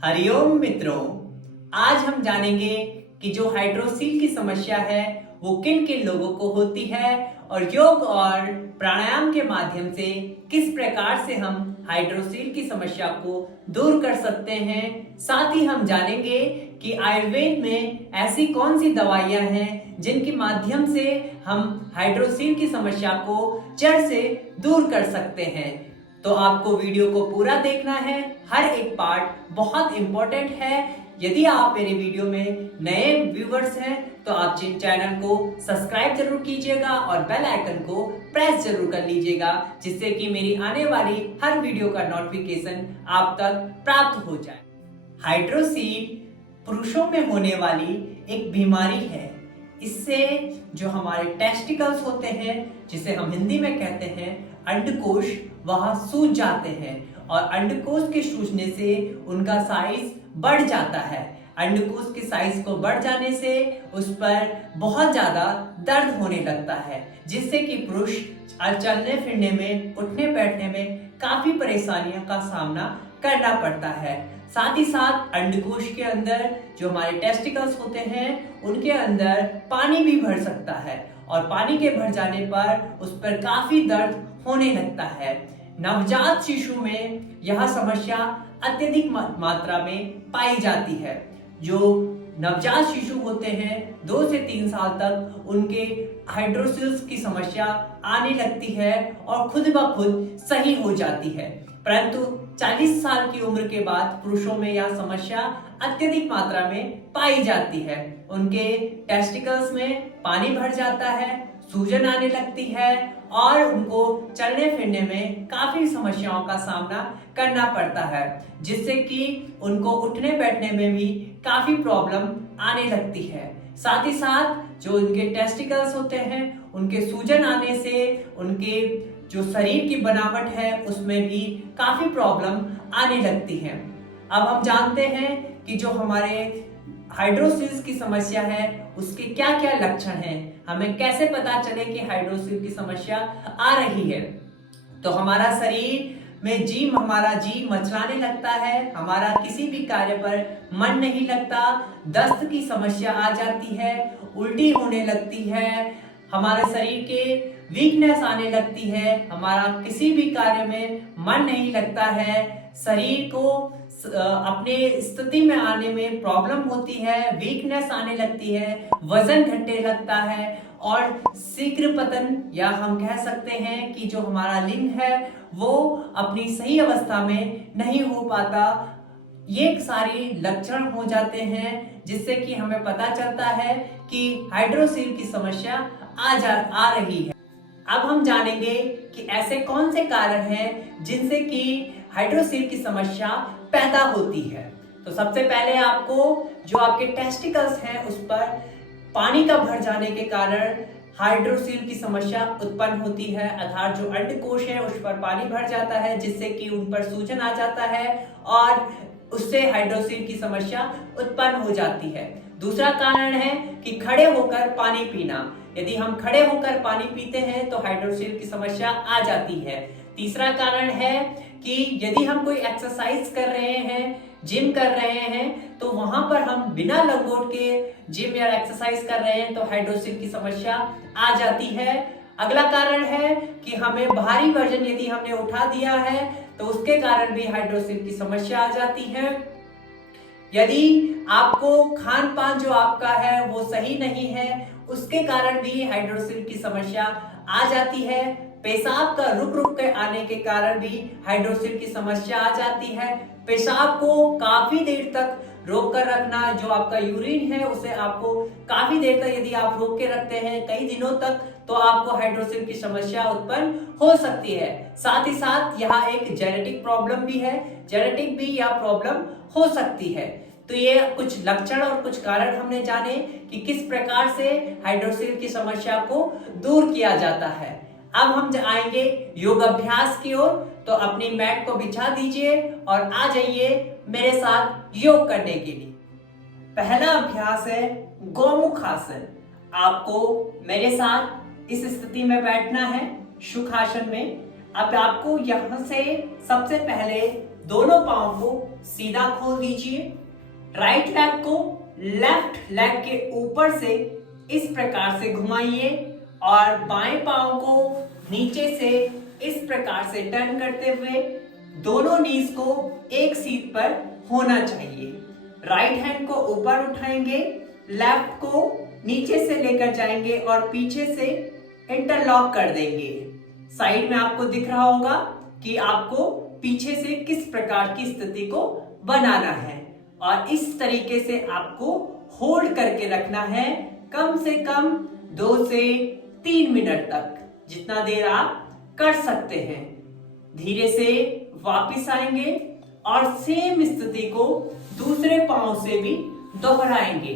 हरिओम मित्रों, आज हम जानेंगे कि जो हाइड्रोसील की समस्या है वो किन किन लोगों को होती है और योग और प्राणायाम के माध्यम से किस प्रकार से हम हाइड्रोसील की समस्या को दूर कर सकते हैं। साथ ही हम जानेंगे कि आयुर्वेद में ऐसी कौन सी दवाइयां हैं जिनके माध्यम से हम हाइड्रोसील की समस्या को जड़ से दूर कर सकते हैं। तो आपको वीडियो को पूरा देखना है, हर एक पार्ट बहुत इंपॉर्टेंट है। यदि आप मेरे वीडियो में नए व्यूवर्स हैं तो आप चैनल को सब्सक्राइब जरूर कीजिएगा और बेल आइकन को प्रेस जरूर कर लीजिएगा, जिससे कि मेरी आने वाली हर वीडियो का नोटिफिकेशन आप तक प्राप्त हो जाए। हाइड्रोसील पुरुषों में होने वाली एक बीमारी है। इससे जो हमारे टेस्टिकल्स होते हैं, जिसे हम हिंदी में कहते हैं अंडकोश, वह सूज जाते हैं और अंडकोश के सूजने से उनका साइज बढ़ जाता है। अंडकोश के साइज को बढ़ जाने से उस पर बहुत ज्यादा दर्द होने लगता है, जिससे कि पुरुष चलने फिरने में, उठने बैठने में काफी परेशानियों का सामना करना पड़ता है। साथ ही साथ अंडकोश के अंदर जो हमारे टेस्टिकल्स होते हैं उनके अंदर पानी भी भर सकता है और पानी के भर जाने पर उस पर काफी दर्द होने लगता है। नवजात शिशु में यह समस्या अत्यधिक मात्रा में पाई जाती है। जो नवजात शिशु होते हैं 2 से 3 साल तक उनके हाइड्रोसिल्स की समस्या आने लगती है और खुद ब खुद सही हो जाती है, परंतु 40 साल की उम्र के बाद पुरुषों में यह समस्या अत्यधिक मात्रा में पाई जाती है। उनके टेस्टिकल्स में पानी भर जाता है, सूजन आने लगती है और उनको चलने फिरने में काफी समस्याओं का सामना करना पड़ता है, जिससे कि उनको उठने बैठने में भी काफी प्रॉब्लम आने लगती है। साथ ही साथ जो उनके टेस्टिकल्स होते हैं उनके सूजन आने से उनके जो शरीर की बनावट है उसमें भी काफी प्रॉब्लम आने लगती है। अब हम जानते हैं कि जो हमारे हाइड्रोसिल्स की समस्या है उसके क्या क्या लक्षण हैं, हमें कैसे पता चले कि हाइड्रोसिल की समस्या आ रही है। तो हमारा शरीर में हमारा जी मचलाने लगता है, हमारा किसी भी कार्य पर मन नहीं लगता, दस्त की समस्या आ जाती है, उल्टी होने लगती है, हमारे शरीर के वीकनेस आने लगती है, हमारा किसी भी कार्य में मन नहीं लगता है, शरीर को अपने स्थिति में आने में प्रॉब्लम होती है, वीकनेस आने लगती है, वजन घटने लगता है और शीघ्र पतन, या हम कह सकते हैं कि जो हमारा लिंग है वो अपनी सही अवस्था में नहीं हो पाता। ये सारे लक्षण हो जाते हैं जिससे कि हमें पता चलता है कि हाइड्रोसील की समस्या आ रही है। अब हम जानेंगे कि ऐसे कौन से कारण हैं जिनसे कि हाइड्रोसील की समस्या पैदा होती है। तो सबसे पहले आपको जो आपके टेस्टिकल्स हैं उस पर पानी का भर जाने के कारण हाइड्रोसील की समस्या उत्पन्न होती है, अर्थात जो अंडकोश है उस पर पानी भर जाता है, जिससे कि उन पर सूजन आ जाता है और उससे हाइड्रोसील की समस्या उत्पन्न हो जाती है। दूसरा कारण है कि खड़े होकर पानी पीना। यदि हम खड़े होकर पानी पीते हैं तो हाइड्रोसील की समस्या आ जाती है। तीसरा कारण है कि यदि हम कोई एक्सरसाइज कर रहे हैं, जिम कर रहे हैं, तो वहां पर हम बिना लंगोट के जिम या एक्सरसाइज कर रहे हैं तो हाइड्रोसील की समस्या आ जाती है। अगला कारण है कि हमें भारी वजन यदि हमने उठा दिया है तो उसके कारण भी हाइड्रोसील की समस्या आ जाती है। यदि आपको खान पान जो आपका है वो सही नहीं है, उसके कारण भी हाइड्रोसील की समस्या आ जाती है। पेशाब का रुक रुक के आने के कारण भी हाइड्रोसील की समस्या आ जाती है। पेशाब को काफी देर तक रोक कर रखना, जो आपका यूरिन है उसे आपको काफी देर तक यदि आप रोक के रखते हैं कई दिनों तक, तो आपको हाइड्रोसील की समस्या उत्पन्न हो सकती है। साथ ही साथ यहाँ एक जेनेटिक प्रॉब्लम भी है, जेनेटिक भी यह प्रॉब्लम हो सकती है। तो ये कुछ लक्षण और कुछ कारण हमने जाने कि किस प्रकार से हाइड्रोसील की समस्या को दूर किया जाता है। अब हम आएंगे योग अभ्यास की ओर, तो अपनी मैट को बिछा दीजिए और आ जाइए मेरे साथ योग करने के लिए। पहला अभ्यास है गौमुख आसन। आपको मेरे साथ इस स्थिति में बैठना है, सुखासन में। अब आपको यहां से सबसे पहले दोनों पांव को सीधा खोल दीजिए। राइट लेग को लेफ्ट लेग के ऊपर से इस प्रकार से घुमाइए और बाएं पांव को नीचे से इस प्रकार से टर्न करते हुए दोनों नीज को एक सीट पर होना चाहिए। राइट हैंड को ऊपर उठाएंगे, लेफ्ट को नीचे से लेकर जाएंगे और पीछे से इंटरलॉक कर देंगे। साइड में आपको दिख रहा होगा कि आपको पीछे से किस प्रकार की स्थिति को बनाना है और इस तरीके से आपको होल्ड करके रखना है कम से कम 2 से 3 मिनट तक, जितना देर आप कर सकते हैं। धीरे से वापस आएंगे और सेम स्थिति को दूसरे पांव से भी दोहराएंगे।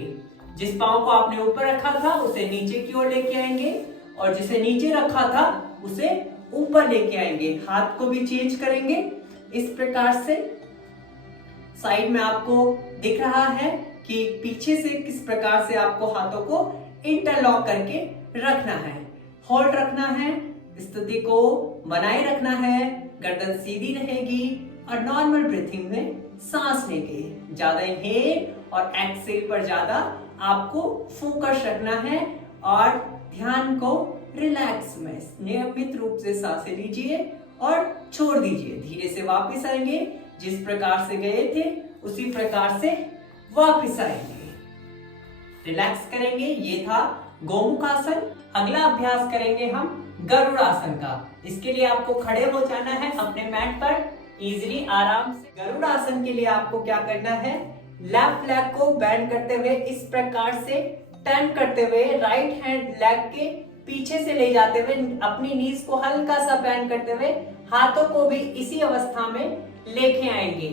जिस पांव को आपने ऊपर रखा था उसे नीचे की ओर लेके आएंगे और जिसे नीचे रखा था उसे ऊपर लेके आएंगे। हाथ को भी चेंज करेंगे इस प्रकार से। साइड में आपको दिख रहा है कि पीछे से किस प्रकार से आपको हाथों को इंटरलॉक करके रखना है, होल्ड रखना है, स्थिति को बनाए रखना है। गर्दन सीधी रहेगी और नॉर्मल ब्रीथिंग में सांस लेंगे। ज्यादा इनहेल और एक्सहेल पर ज्यादा आपको फोकस रखना है और ध्यान को रिलैक्स में नियमित रूप से सांसें लीजिए और छोड़ दीजिए। धीरे से वापस आएंगे, जिस प्रकार से गए थे उसी प्रकार से वापस आएंगे। रिलैक्स करेंगे। ये था गोमुखासन। अगला अभ्यास करेंगे हम गरुड़ासन का। इसके लिए आपको खड़े हो जाना है अपने मैट पर इजीली, आराम से। गरुड़ासन के लिए आपको क्या करना है, लेफ्ट लेग को बेंड करते हुए इस प्रकार से टर्न करते हुए राइट हैंड लेग के पीछे से ले जाते हुए अपनी नीज को हल्का सा बेंड करते हुए हाथों को भी इसी अवस्था में लेके आएंगे।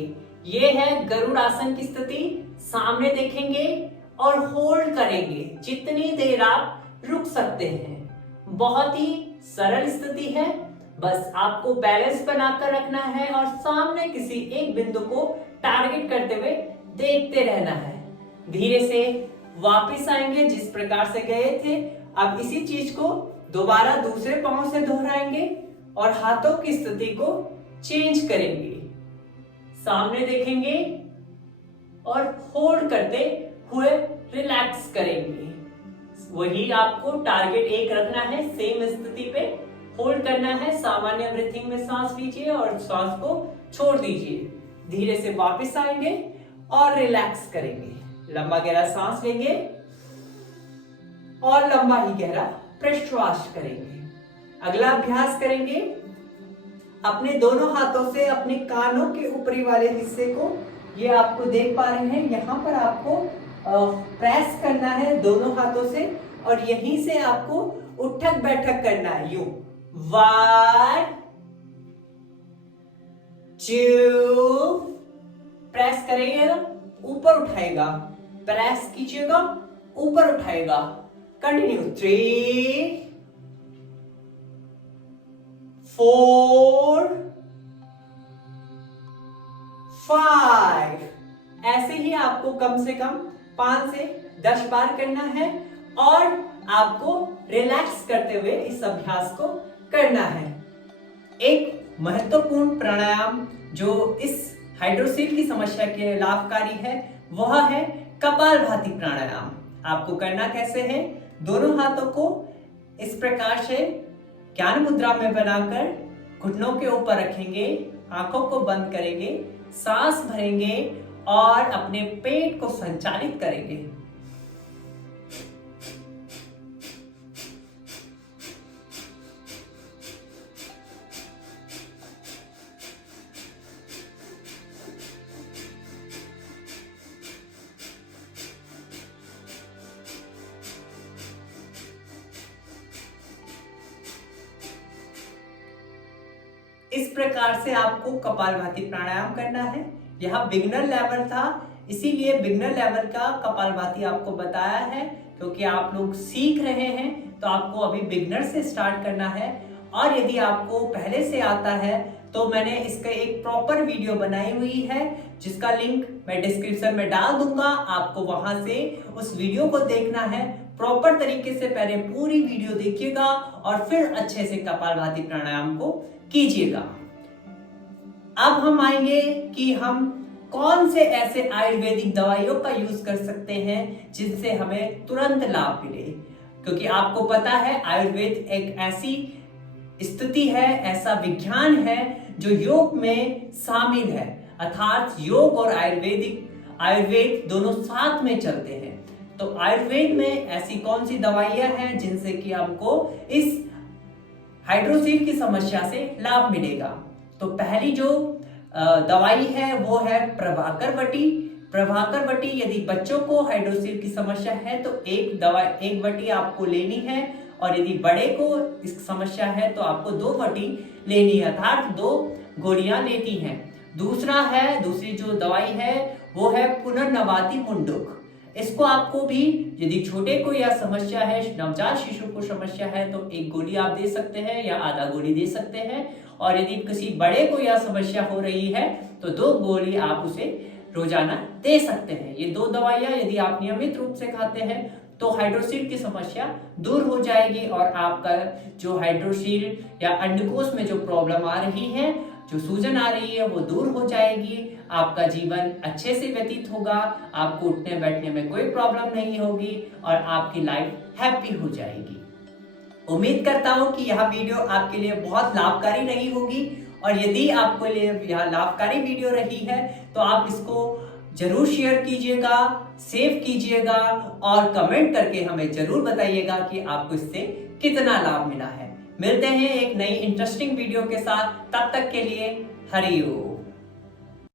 ये है गरुड़ासन की स्थिति। सामने देखेंगे और होल्ड करेंगे जितनी देर आप रुक सकते हैं। बहुत ही सरल स्थिति है, बस आपको बैलेंस बनाकर रखना है और सामने किसी एक बिंदु को टारगेट करते हुए देखते रहना है। धीरे से वापस आएंगे जिस प्रकार से गए थे। अब इसी चीज को दोबारा दूसरे पांव से दोहराएंगे और हाथों की स्थिति को चेंज करेंगे। सामने देखेंगे और होल्ड करते हुए रिलैक्स करेंगे। वही आपको टारगेट एक रखना है, सेम स्थिति पे होल्ड करना है। सामान्य ब्रीथिंग में सांस लीजिए और सांस को छोड़ दीजिए। धीरे से वापस आएंगे और रिलैक्स करेंगे। लंबा गहरा सांस लेंगे और लंबा ही गहरा प्रश्वास करेंगे। अगला अभ्यास करेंगे, अपने दोनों हाथों से अपने कानों के ऊपरी वाले हिस्से को, ये आपको देख पा रहे हैं, यहाँ पर आपको प्रेस करना है दोनों हाथों से और यहीं से आपको उठक बैठक करना है। यूं 1 2 प्रेस करेगा, ऊपर उठाएगा, प्रेस कीजिएगा, ऊपर उठाएगा। कंटिन्यू 3 4 5। ऐसे ही आपको कम से कम 5 से 10 बार करना है और आपको रिलैक्स करते हुए इस अभ्यास को करना है। एक महत्वपूर्ण प्राणायाम जो इस हाइड्रोसील की समस्या के लिए लाभकारी है वह है कपालभाति प्राणायाम। आपको करना कैसे है, दोनों हाथों को इस प्रकार से ज्ञान मुद्रा में बनाकर घुटनों के ऊपर रखेंगे, आंखों को बंद करेंगे, सांस भरेंगे और अपने पेट को संचालित करेंगे। इस प्रकार से आपको कपालभाति प्राणायाम करना है। यहाँ बिगनर लेवल था, इसीलिए बिगनर लेवल का कपालभाति आपको बताया है, क्योंकि आप लोग सीख रहे हैं तो आपको अभी बिगनर से स्टार्ट करना है। और यदि आपको पहले से आता है तो मैंने इसका एक प्रॉपर वीडियो बनाई हुई है जिसका लिंक मैं डिस्क्रिप्शन में डाल दूंगा। आपको वहां से उस वीडियो को देखना है। प्रॉपर तरीके से पहले पूरी वीडियो देखिएगा और फिर अच्छे से कपालभाति प्राणायाम को कीजिएगा। अब हम आएंगे कि हम कौन से ऐसे आयुर्वेदिक दवाइयों का यूज कर सकते हैं जिनसे हमें तुरंत लाभ मिले, क्योंकि आपको पता है आयुर्वेद एक ऐसी स्थिति है, ऐसा विज्ञान है जो योग में शामिल है, अर्थात योग और आयुर्वेद दोनों साथ में चलते हैं। तो आयुर्वेद में ऐसी कौन सी दवाइयां हैं जिनसे कि हमको इस हाइड्रोसील की समस्या से लाभ मिलेगा। तो पहली जो दवाई है वो है प्रभाकर बटी। प्रभाकर बटी, यदि बच्चों को हाइड्रोसील की समस्या है तो एक बटी आपको लेनी है, और यदि बड़े को इस समस्या है तो आपको 2 बटी लेनी है, अर्थात 2 गोलियां लेती हैं। दूसरी जो दवाई है वो है पुनर्नवाति मुंडुक। इसको आपको भी, यदि छोटे को यह समस्या है, नवजात शिशु को समस्या है, तो 1 गोली आप दे सकते हैं या आधा गोली दे सकते हैं, और यदि किसी बड़े को यह समस्या हो रही है तो 2 गोली आप उसे रोजाना दे सकते हैं। ये 2 दवाइयां यदि आप नियमित रूप से खाते हैं तो हाइड्रोसील की समस्या दूर हो जाएगी, और आपका जो हाइड्रोसील या अंडकोश में जो प्रॉब्लम आ रही है, जो सूजन आ रही है, वो दूर हो जाएगी। आपका जीवन अच्छे से व्यतीत होगा, आपको उठने बैठने में कोई प्रॉब्लम नहीं होगी, और आपकी लाइफ हैप्पी हो जाएगी। उम्मीद करता हूं कि यह वीडियो आपके लिए बहुत लाभकारी रही होगी, और यदि आपको लिए यह लाभकारी वीडियो रही है तो आप इसको जरूर शेयर कीजिएगा, सेव कीजिएगा, और कमेंट करके हमें जरूर बताइएगा कि आपको इससे कितना लाभ मिला है। मिलते हैं एक नई इंटरेस्टिंग वीडियो के साथ, तब तक के लिए हरि ओम।